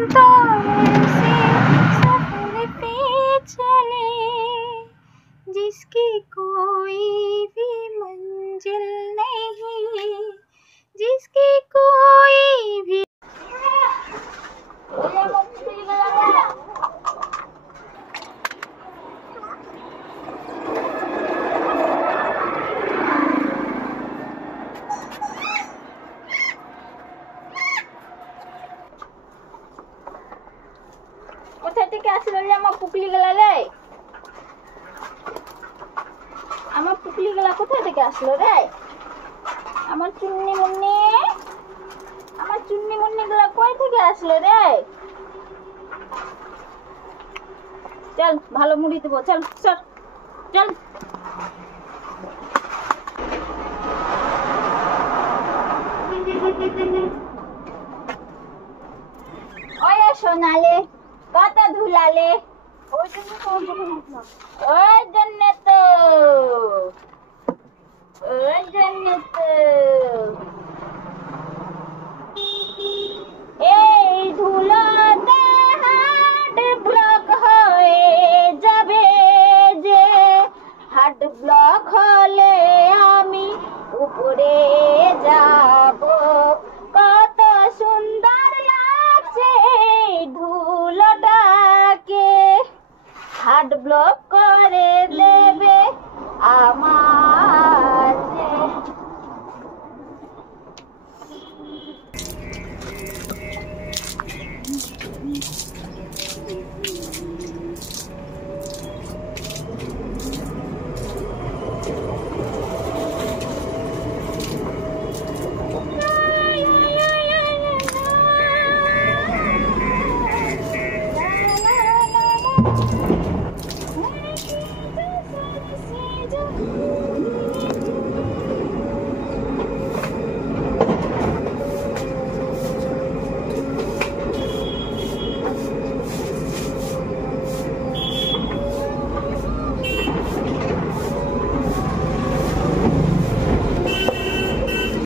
तो ऐसे सफर पे चले जिसकी कोई भी मंजिल नहीं, जिसकी कोई भी কোথা থেকে আসলো রে আমার পুকলি গেলা রে? আমার পুকলি গেলা কোথা থেকে আসলো রে? আমার চুন্নি মুন্নি গুলা কই থেকে আসলো রে? চল ভালো মুড়ি দেবো, চল চল চল। ওরে সোনালে কত ধুলালে, ওই জন্য তো